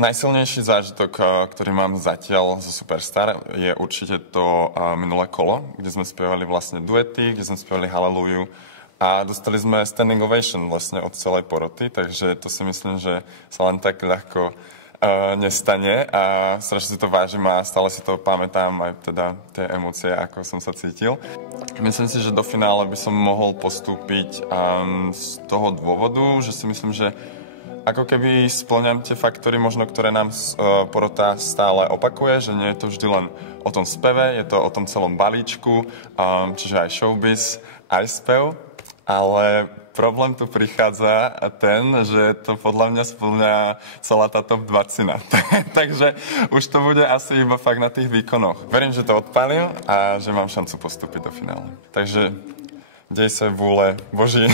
Najsilnejší zážitok, ktorý mám zatiaľ zo Superstar, je určite to minulé kolo, kde sme spievali vlastne duety, kde sme spievali Hallelujah a dostali sme standing ovation vlastne od celej poroty, takže to si myslím, že sa len tak ľahko nestane a strašne si to vážim a stále si to pamätám, aj teda tie emócie, ako som sa cítil. Myslím si, že do finále by som mohol postúpiť z toho dôvodu, že si myslím, že ako keby spĺňam tie faktory, možno, ktoré nám porota stále opakuje, že nie je to vždy len o tom speve, je to o tom celom balíčku, čiže aj showbiz, aj spev, ale problém tu prichádza ten, že to podľa mňa spĺňa celá tá top 20. Takže už to bude asi iba fakt na tých výkonoch. Verím, že to odpálím a že mám šancu postúpiť do finále. Takže dej sa vôle Boží.